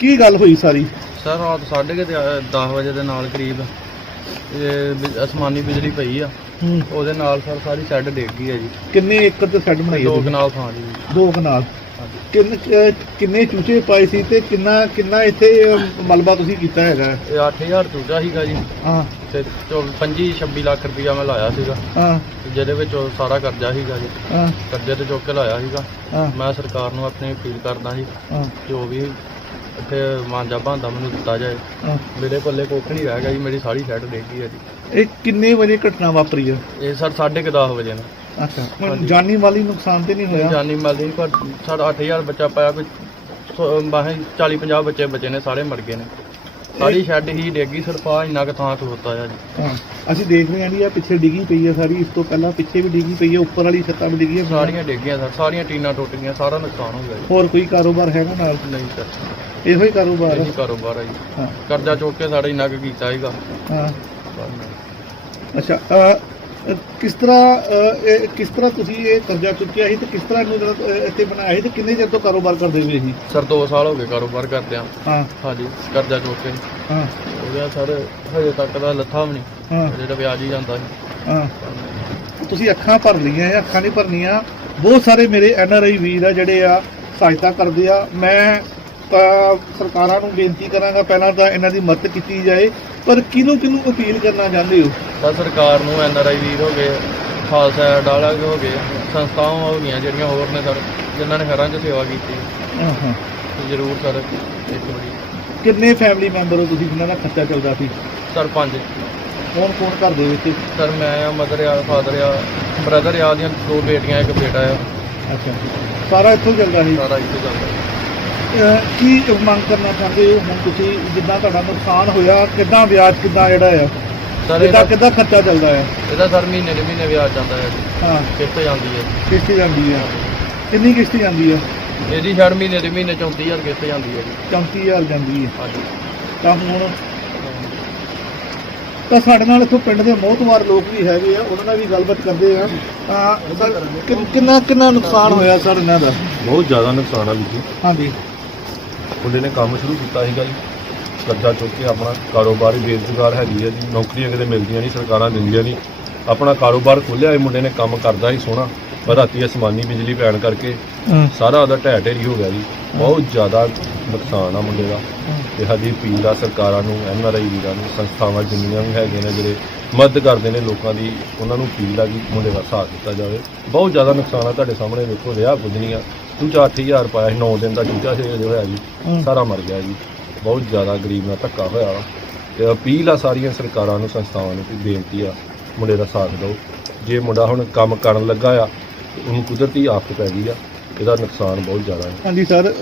ਕੀ ਗੱਲ ਹੋਈ ਸਾਰੀ? ਸਰ ਰਾਤ ਸਾਢੇ ਕੁ 10 ਵਜੇ ਦੇ ਨਾਲ ਕਰੀਬ ਇਹ ਅਸਮਾਨੀ ਬਿਜਲੀ ਪਈ ਆ। ਹੂੰ। ਉਹਦੇ ਨਾਲ ਸਰ ਸਾਰੀ ਸ਼ੈੱਡ ਡਿੱਗ ਗਈ ਆ ਜੀ। ਕਿੰਨੇ ਏਕੜ ਤੇ ਸੈੱਡ ਬਣਾਈ ਦੋ ਹੈ ਕਨਾਲ ਥਾਂ ਜੀ। ਦੋ ਕਨਾਲ। ਕਿੰਨ ਅਹ ਕਿੰਨੇ ਚੂਚੇ ਪਾਏ ਸੀ ਤੇ ਕਿੰਨਾ ਕਿੰਨਾ ਇੱਥੇ ਅਹ, ਮਲਬਾ ਤੁਸੀਂ ਕੀਤਾ ਹੈਗਾ? ਇਹ 8000 ਚੂਚਾ ਸੀਗਾ ਜੀ। ਹਾਂ। ਤੇ 25 26 ਲੱਖ ਰੁਪਇਆ ਮੈਂ ਲਾਇਆ ਸੀਗਾ। ਹਾਂ। ਤੇ ਜਿਹਦੇ ਵਿੱਚ ਉਹ ਸਾਰਾ ਕਰਜ਼ਾ ਸੀਗਾ ਜੀ। ਹਾਂ। ਕਰਜ਼ੇ ਤੇ ਚੁੱਕ ਕੇ ਲਾਇਆ ਸੀਗਾ। ਹਾਂ। ਮੈਂ ਸਰਕਾਰ ਨੂੰ ਆਪਣੀ ਅਪੀਲ ਕਰਦਾ ਸੀ ਹਾਂ। ਜੋ ਵੀ ਇੱਥੇ ਮਾਂਜਾ ਭਾਂਦਾ ਮੈਨੂੰ ਦਿੱਤਾ ਜਾਏ। ਹਾਂ। ਮੇਰੇ ਪੱਲੇ ਕੁੱਖ ਨਹੀਂ ਰਹਿ ਗਿਆ ਜੀ ਮੇਰੀ ਸਾਰੀ ਸ਼ੈੱਡ ਡਿੱਗ ਗਈ ਆ ਜੀ। ਇਹ ਕਿੰਨੇ ਵਜੇ ਘਟਨਾ ਵਾਪਰੀ ਹੈ? ਇਹ ਸਰ 10:30 ਵਜੇ ਨੂੰ। ਅੱਛਾ ਹਾਂਜੀ। ਜਾਨੀ ਮਾਲੀ ਨੁਕਸਾਨ ਤੇ ਨਹੀਂ ਹੋਇਆ? ਜਾਨੀ ਮਾਲੀ ਪਰ ਸਾਡਾ 8000 ਬੱਚਾ ਪਾਇਆ ਕੋਈ 40 50 ਬੱਚੇ ਬਚੇ ਨੇ ਸਾਰੇ ਮਰ ਗਏ ਨੇ। ਸਾਰੀ ਸ਼ੈੱਡ ਹੀ ਡੇਗੀ ਸਰਪਾ ਇੰਨਾ ਕੁ ਥਾਂ ਖਲੋਤਾ ਆ ਜੀ। ਹਾਂ ਅਸੀਂ ਦੇਖ ਰਹੇ ਹਾਂ ਜੀ ਆ ਪਿੱਛੇ ਡਿੱਗੀ ਪਈ ਹੈ ਸਾਰੀ ਇਸ ਤੋਂ ਪਹਿਲਾਂ ਪਿੱਛੇ ਵੀ ਡਿੱਗੀ ਪਈ ਹੈ ਉੱਪਰ ਵਾਲੀ ਛੱਤਾਂ ਵੀ ਡਿੱਗੀਆਂ। ਸਾਰੀਆਂ ਡੇਗੀਆਂ ਸਰ ਸਾਰੀਆਂ ਟੀਨਾਂ ਟੁੱਟ ਗਈਆਂ ਸਾਰਾ ਨੁਕਸਾਨ ਹੋ ਗਿਆ ਹੋਰ ਕੋਈ ਕਾਰੋਬਾਰ ਹੈਗਾ ਨਾਲ? ਜੀ ਨਹੀਂ ਸਰ। ਇਹੋ ਹੀ ਕਾਰੋਬਾਰ ਹੈ ਇਹੀ ਕਾਰੋਬਾਰ ਹੈ ਜੀ। ਹਾਂ। ਕਰਜ਼ਾ ਚੁੱਕ ਕੇ ਸਾਡਾ ਕੁ ਕੀਤਾ ਸੀਗਾ। ਹਾਂ। ਅੱਛਾ ਅ, ਅ, ਕਿਸ ਤਰ੍ਹਾਂ ਅ, ਇਹ ਕਿਸ ਤਰ੍ਹਾਂ ਤੁਸੀਂ ਇਹ ਕਰਜ਼ਾ ਚੁੱਕਿਆ ਸੀ ਤੇ ਕਿਸ ਤਰ੍ਹਾਂ ਇਹਨੂੰ ਜਿਹੜਾ, ਅ, ਇੱਥੇ ਬਣਾਇਆ ਸੀ ਤੇ ਕਿੰਨੇ ਚਿਰ ਤੋਂ ਕਾਰੋਬਾਰ ਕਰਦੇ ਸੀ? ਸਰ 2 ਸਾਲ ਹੋ ਗਏ ਕਾਰੋਬਾਰ ਕਰਦਿਆਂ ਹਾਂ। ਹਾਂਜੀ ਕਰਜ਼ਾ ਚੁੱਕ ਕੇ। ਹਾਂ। ਉਹਦਾ ਸਰ ਹਜੇ ਤੱਕ ਦਾ ਲੱਥਾ ਵੀ ਨਹੀਂ। ਹਾਂ। ਜਿਹੜਾ ਵਿਆਜ ਹੀ ਜਾਂਦਾ ਸੀ। ਹਾਂ। ਤੁਸੀਂ ਅੱਖਾਂ ਭਰ ਲਈਆਂ ਇਹ ਅੱਖਾਂ ਨਹੀਂ ਭਰਨੀਆਂ। ਬਹੁਤ ਸਾਰੇ ਮੇਰੇ ਐਨ ਆਰ ਆਈ ਵੀਰ ਆ ਜਿਹੜੇ ਆ ਸਹਾਇਤਾ ਕਰਦੇ ਆ। ਮੈਂ ਸਰਕਾਰਾਂ ਨੂੰ ਬੇਨਤੀ ਕਰਾਂਗਾ ਪਹਿਲਾਂ ਤਾਂ ਇਹਨਾਂ ਦੀ ਮਦਦ ਕੀਤੀ ਜਾਏ ਪਰ ਕਿਹਨੂੰ ਕਿਹਨੂੰ ਅਪੀਲ ਕਰਨਾ ਚਾਹੁੰਦੇ ਹੋ? ਤਾਂ ਸਰਕਾਰ ਨੂੰ ਐਨ ਆਰ ਆਈ ਵੀਰ ਹੋ ਗਏ ਖਾਲਸਾ ਡਾਲਾ ਹੋ ਗਏ ਸੰਸਥਾਵਾਂ ਹੋ ਗਈਆਂ ਜਿਹੜੀਆਂ ਹੋਰ ਨੇ ਸਰ ਜਿਨ੍ਹਾਂ ਨੇ ਘਰਾਂ 'ਚ ਸੇਵਾ ਕੀਤੀ। ਹਾਂ ਜ਼ਰੂਰ ਸਰ ਇੱਕ ਵਾਰੀ। ਕਿੰਨੇ ਫੈਮਿਲੀ ਮੈਂਬਰ ਹੋ ਤੁਸੀਂ ਜਿਨ੍ਹਾਂ ਦਾ ਖਰਚਾ ਚੱਲਦਾ ਸੀ? ਸਰ ਪੰਜ। ਕੌਣ ਕੌਣ ਘਰ ਦੇ ਵਿੱਚ? ਸਰ ਮੈਂ ਆ ਮਦਰ ਆ ਫਾਦਰ ਆ ਬ੍ਰਦਰ ਆ ਦੀਆਂ ਦੋ ਬੇਟੀਆਂ ਇੱਕ ਬੇਟਾ ਆ। ਅੱਛਾ। ਸਾਰਾ ਇੱਥੋਂ ਚੱਲਦਾ ਸੀ? ਸਾਰਾ ਇੱਥੇ ਚੱਲਦਾ ਕੀ ਮੰਗ ਕਰਨਾ ਚਾਹੁੰਦੇ ਹੋ? ਹੁਣ ਤੁਸੀਂ ਜਿੱਦਾਂ ਤੁਹਾਡਾ ਨੁਕਸਾਨ ਹੋਇਆ ਕਿੱਦਾਂ ਵਿਆਜ ਕਿੱਦਾਂ ਜਿਹੜਾ ਆ? ਸਰ ਕਿੱਦਾਂ ਇਹਦਾ ਕਿੱਦਾਂ ਖਰਚਾ ਚੱਲਦਾ ਆ? ਇਹਦਾ ਸਰ ਮਹੀਨੇ ਦੇ ਮਹੀਨੇ ਵਿਆਜ ਜਾਂਦਾ ਹੈ। ਹਾਂ। ਕਿਸ਼ਤ ਜਾਂਦੀ ਹੈ। ਕਿਸ਼ਤੀ ਜਾਂਦੀ ਆ ਕਿੰਨੀ ਕਿਸ਼ਤੀ ਜਾਂਦੀ ਆ ਇਹਦੀ ਛੜ ਮਹੀਨੇ ਦੇ ਮਹੀਨੇ 34000 ਕਿਸ਼ਤ ਜਾਂਦੀ ਹੈ ਜੀ। 34000 ਜਾਂਦੀ ਹੈ। ਹਾਂਜੀ ਤਾਂ ਹੁਣ ਤਾਂ ਸਾਡੇ ਨਾਲ ਇੱਥੋਂ ਪਿੰਡ ਦੇ ਮੋਹਤਵਾਰ ਲੋਕ ਵੀ ਹੈਗੇ ਆ ਉਹਨਾਂ ਨਾਲ ਵੀ ਗੱਲਬਾਤ ਕਰਦੇ ਆ। ਤਾਂ ਸਰ ਕਿੰਨਾ ਕਿੰਨਾ ਨੁਕਸਾਨ ਹੋਇਆ ਸਰ ਇਹਨਾਂ ਦਾ? ਬਹੁਤ ਜ਼ਿਆਦਾ ਨੁਕਸਾਨ ਆ ਵੀਰ ਜੀ। ਹਾਂਜੀ। ਮੁੰਡੇ ਨੇ ਕੰਮ ਸ਼ੁਰੂ ਕੀਤਾ ਸੀਗਾ ਜੀ। ਕਰਜ਼ਾ ਚੁੱਕ ਕੇ ਆਪਣਾ ਕਾਰੋਬਾਰ ਹੀ ਬੇਰੁਜ਼ਗਾਰ ਹੈਗੀ ਹੈ ਜੀ। ਨੌਕਰੀਆਂ ਕਿਤੇ ਮਿਲਦੀਆਂ ਨਹੀਂ ਸਰਕਾਰਾਂ ਦਿੰਦੀਆਂ ਨਹੀਂ। ਆਪਣਾ ਕਾਰੋਬਾਰ ਖੋਲ੍ਹਿਆ ਇਹ ਮੁੰਡੇ ਨੇ ਕੰਮ ਕਰਦਾ ਹੀ ਸੋਹਣਾ। ਪਰ ਰਾਤੀ ਅਸਮਾਨੀ ਬਿਜਲੀ ਪੈਣ ਕਰਕੇ ਸਾਰਾ ਉਹਦਾ ਢਹਿ ਢੇਰੀ ਹੋ ਗਿਆ ਜੀ। ਬਹੁਤ ਜ਼ਿਆਦਾ ਨੁਕਸਾਨ ਆ ਮੁੰਡੇ ਦਾ। ਤੇ ਸਾਡੀ ਅਪੀਲ ਆ ਸਰਕਾਰਾਂ ਨੂੰ ਐਨ ਆਰ ਆਈ ਵੀਰਾਂ ਨੂੰ ਸੰਸਥਾਵਾਂ ਜਿੰਨੀਆਂ ਵੀ ਹੈਗੀਆਂ ਨੇ ਜਿਹੜੇ ਮਦਦ ਕਰਦੇ ਨੇ ਲੋਕਾਂ ਦੀ ਉਹਨਾਂ ਨੂੰ ਅਪੀਲ ਆ ਕਿ ਮੁੰਡੇ ਦਾ ਸਾਥ ਦਿੱਤਾ ਜਾਵੇ। ਬਹੁਤ ਜ਼ਿਆਦਾ ਨੁਕਸਾਨ ਆ ਤੁਹਾਡੇ ਸਾਹਮਣੇ ਵੇਖੋ ਆ। ਚੂਚਾ 8000 ਪਾਇਆ ਸੀ 9 ਦਿਨ ਦਾ ਚੂਚਾ ਸੀ ਜੋ ਹੋਇਆ ਜੀ। ਸਾਰਾ ਮਰ ਗਿਆ ਜੀ। ਬਹੁਤ ਜ਼ਿਆਦਾ ਗਰੀਬ ਨਾਲ ਧੱਕਾ ਹੋਇਆ ਵਾ। ਤੇ ਅਪੀਲ ਆ ਸਾਰੀਆਂ ਸਰਕਾਰਾਂ ਨੂੰ ਸੰਸਥਾਵਾਂ ਨੂੰ ਕਿ ਬੇਨਤੀ ਆ ਮੁੰਡੇ ਦਾ ਸਾਥ ਦਿਓ। ਜੇ ਮੁੰਡਾ ਹੁਣ ਕੰਮ ਕਰਨ ਲੱਗਾ ਆ ਉਹਨੂੰ ਕੁਦਰਤੀ ਆਫਤ ਪੈ ਗਈ ਆ ਇਹਦਾ ਨੁਕਸਾਨ ਬਹੁਤ ਜ਼ਿਆਦਾ ਹੈ। ਹਾਂਜੀ ਸਰ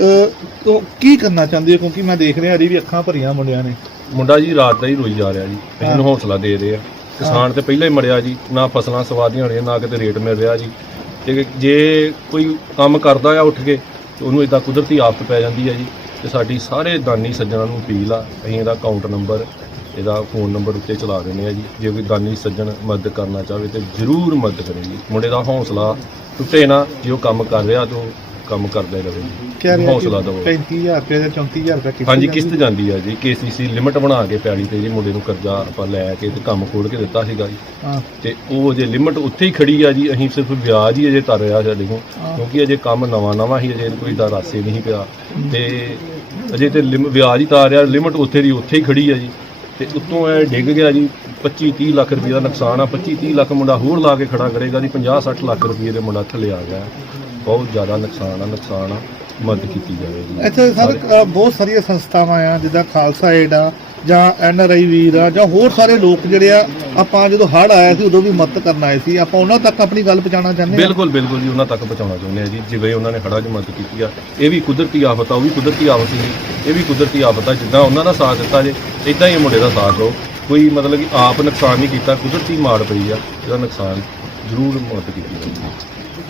ਤੋਂ ਕੀ ਕਰਨਾ ਚਾਹੁੰਦੇ ਹੋ? ਕਿਉਂਕਿ ਮੈਂ ਦੇਖ ਰਿਹਾ ਹਰੀ ਵੀ ਅੱਖਾਂ ਭਰੀਆਂ ਮੁੰਡਿਆਂ ਨੇ। ਮੁੰਡਾ ਜੀ ਰਾਤ ਦਾ ਹੀ ਰੋਈ ਜਾ ਰਿਹਾ ਜੀ। ਅਸੀਂ ਨੂੰ ਹੌਸਲਾ ਦੇ ਰਹੇ ਆ ਕਿਸਾਨ ਤੇ ਪਹਿਲਾਂ ਹੀ ਮਰਿਆ ਜੀ। ਨਾ ਫਸਲਾਂ ਸਵਾਦੀਆਂ ਹੋਣੀਆਂ ਨਾ ਕਿਤੇ ਰੇਟ ਮਿਲ ਰਿਹਾ ਜੀ। ਤੇ ਜੇ ਕੋਈ ਕੰਮ ਕਰਦਾ ਆ ਉੱਠ ਕੇ ਤੇ ਉਹਨੂੰ ਇਦਾਂ ਕੁਦਰਤੀ ਆਫਤ ਪੈ ਜਾਂਦੀ ਹੈ ਜੀ। ਤੇ ਸਾਡੀ ਸਾਰੇ ਦਾਨੀ ਸੱਜਣਾਂ ਨੂੰ ਅਪੀਲ ਆ ਅਸੀਂ ਇਹਦਾ ਅਕਾਊਂਟ ਨੰਬਰ ਇਹਦਾ ਫੋਨ ਨੰਬਰ ਉੱਤੇ ਚਲਾ ਦਿੰਦੇ ਆ ਜੀ। ਜੇ ਕੋਈ ਦਾਨੀ ਸੱਜਣ ਮਦਦ ਕਰਨਾ ਚਾਹਵੇ ਤੇ ਜ਼ਰੂਰ ਮਦਦ ਕਰੇ ਜੀ। ਮੁੰਡੇ ਦਾ ਹੌਸਲਾ ਟੁੱਟੇ ਨਾ ਜੇ ਉਹ ਕੰਮ ਕਰ ਰਿਹਾ ਤਾਂ ਕੰਮ ਕਰਦਾ ਰਹੇ ਜੀ। ਹੌਸਲਾ ਦਿਓ 35000 ਰੁਪਏ ਜਾਂ 34000 ਰੁਪਏ ਕਿਸ਼ਤ ਹਾਂਜੀ ਕਿਸ਼ਤ ਜਾਂਦੀ ਆ ਜੀ। ਕੇਸੀਸੀ ਲਿਮਟ ਬਣਾ ਕੇ ਪੈਲੀ ਤੇ ਜੀ ਮੁੰਡੇ ਨੂੰ ਕਰਜ਼ਾ ਆਪਾਂ ਲੈ ਕੇ ਤੇ ਕੰਮ ਖੋਲ ਕੇ ਦਿੱਤਾ ਸੀਗਾ ਜੀ। ਤੇ ਉਹ ਜੇ ਲਿਮਟ ਉੱਥੇ ਹੀ ਖੜੀ ਆ ਜੀ। ਅਸੀਂ ਸਿਰਫ ਵਿਆਜ ਹੀ ਅਜੇ ਤਰ ਰਿਹਾ ਸਾਡੇ ਕੋਲ। ਕਿਉਂਕਿ ਅਜੇ ਕੰਮ ਨਵਾਂ ਨਵਾਂ ਹੀ ਅਜੇ ਕੋਈ ਦਾ ਰਾਸੇ ਨਹੀਂ ਪਿਆ। ਤੇ ਅਜੇ ਤੇ ਵਿਆਜ ਹੀ ਤਾਰ ਰਿਹਾ। ਲਿਮਟ ਉੱਥੇ ਦੀ ਉੱਥੇ ਹੀ ਖੜੀ ਆ ਜੀ। ਤੇ ਉੱਤੋਂ ਇਹ ਡਿੱਗ ਗਿਆ ਜੀ 25 30 ਲੱਖ ਰੁਪਏ ਦਾ ਨੁਕਸਾਨ ਆ 25 30 ਲੱਖ ਮੁੰਡਾ ਹੋਰ ਲਾ ਕੇ ਖੜਾ ਕਰੇਗਾ ਜੀ 50 60 ਲੱਖ ਰੁਪਏ ਦੇ ਮੁੰਡਾ ਥੱਲੇ ਆ ਗਿਆ। ਬਹੁਤ ਜ਼ਿਆਦਾ ਨੁਕਸਾਨ ਆ ਨੁਕਸਾਨ ਆ, ਮਦਦ ਕੀਤੀ ਜਾਵੇ ਜੀ ਇੱਥੇ ਸਰ ਬਹੁਤ ਸਾਰੀਆਂ ਸੰਸਥਾਵਾਂ ਆ, ਜਿੱਦਾਂ ਖਾਲਸਾ ਏਡ ਆ ਜਾਂ ਐਨ ਆਰ ਆਈ ਵੀਰ ਆ ਜਾਂ ਹੋਰ ਸਾਰੇ ਲੋਕ ਜਿਹੜੇ ਆ, ਆਪਾਂ ਜਦੋਂ ਹੜ੍ਹ ਆਇਆ ਸੀ ਉਦੋਂ ਵੀ ਮਦਦ ਕਰਨ ਆਏ ਸੀ। ਆਪਾਂ ਉਹਨਾਂ ਤੱਕ ਆਪਣੀ ਗੱਲ ਪਹੁੰਚਾਉਣਾ ਚਾਹੁੰਦੇ ਹਾਂ? ਬਿਲਕੁਲ ਬਿਲਕੁਲ ਜੀ, ਉਹਨਾਂ ਤੱਕ ਪਹੁੰਚਾਉਣਾ ਚਾਹੁੰਦੇ ਆ ਜੀ। ਜਿਵੇਂ ਉਹਨਾਂ ਨੇ ਹੜ੍ਹਾਂ 'ਚ ਮਦਦ ਕੀਤੀ ਆ, ਇਹ ਵੀ ਕੁਦਰਤੀ ਆਫਤ ਆ, ਉਹ ਵੀ ਕੁਦਰਤੀ ਆਫਤ ਸੀ ਇਹ ਵੀ ਕੁਦਰਤੀ ਆਫਤ ਆ, ਜਿੱਦਾਂ ਉਹਨਾਂ ਦਾ ਸਾਥ ਦਿੱਤਾ ਜੇ ਇਦਾਂ ਹੀ ਇਹ ਮੁੰਡੇ ਦਾ ਸਾਥ ਦਿਓ। ਕੋਈ ਮਤਲਬ ਕਿ ਆਪ ਨੁਕਸਾਨ ਨਹੀਂ ਕੀਤਾ, ਕੁਦਰਤੀ ਮਾਰ ਪਈ ਆ, ਇਹਦਾ ਨੁਕਸਾਨ ਜ਼ਰੂਰ ਮਦਦ ਕੀਤੀ ਜਾਵੇ